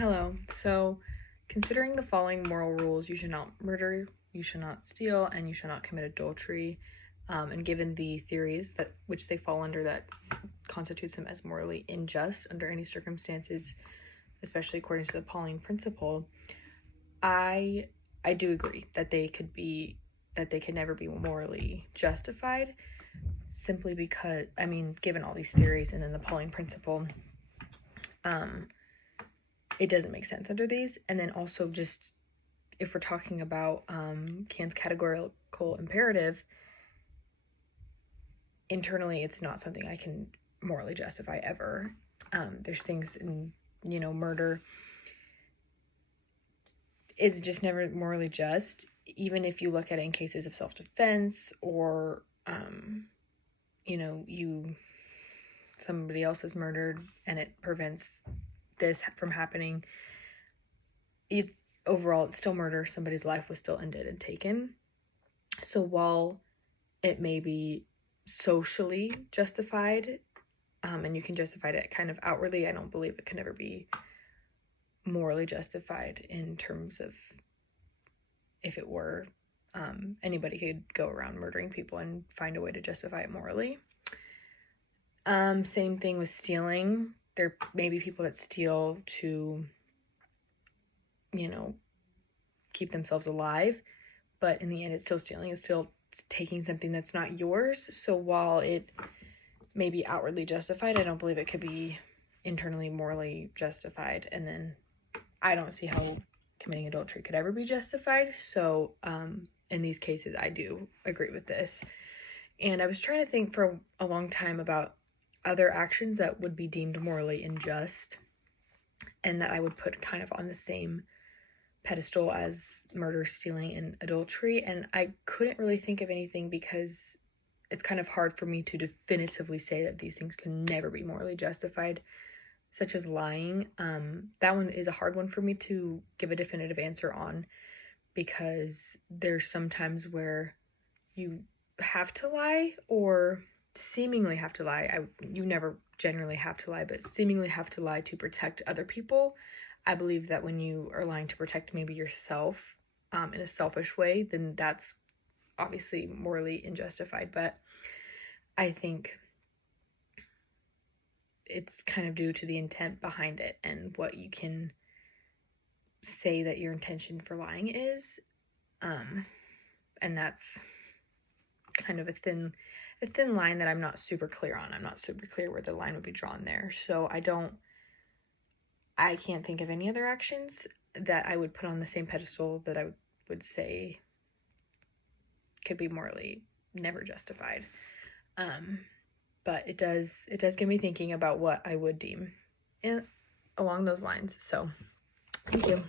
Hello. So, considering the following moral rules, you should not murder, you should not steal, and you should not commit adultery. And given the theories that which they fall under that constitutes them as morally unjust under any circumstances, especially according to the Pauline principle, I do agree that they could never be morally justified, simply because, given all these theories and then the Pauline principle, it doesn't make sense under these. And then also, just if we're talking about Kant's categorical imperative, internally it's not something I can morally justify ever. There's things in, murder is just never morally just, even if you look at it in cases of self-defense or somebody else is murdered and it prevents this from happening. Overall, it's still murder. Somebody's life was still ended and taken. So while it may be socially justified, and you can justify it kind of outwardly, I don't believe it can ever be morally justified in terms of, if it were, anybody could go around murdering people and find a way to justify it morally. Same thing with stealing. There may be people that steal to, keep themselves alive, but in the end, it's still stealing. It's still taking something that's not yours. So while it may be outwardly justified, I don't believe it could be internally morally justified. And then I don't see how committing adultery could ever be justified. So in these cases, I do agree with this. And I was trying to think for a long time about other actions that would be deemed morally unjust and that I would put kind of on the same pedestal as murder, stealing, and adultery. And I couldn't really think of anything because it's kind of hard for me to definitively say that these things can never be morally justified, such as lying. That one is a hard one for me to give a definitive answer on, because there's some times where you have to lie or seemingly have to lie. You never generally have to lie, but seemingly have to lie to protect other people. I believe that when you are lying to protect maybe yourself in a selfish way, then that's obviously morally unjustified. But I think it's kind of due to the intent behind it and what you can say that your intention for lying is. And that's kind of a thin line that I'm not super clear on. I'm not super clear where the line would be drawn there. So I can't think of any other actions that I would put on the same pedestal that I would say could be morally never justified. But it does get me thinking about what I would deem along those lines. So thank you.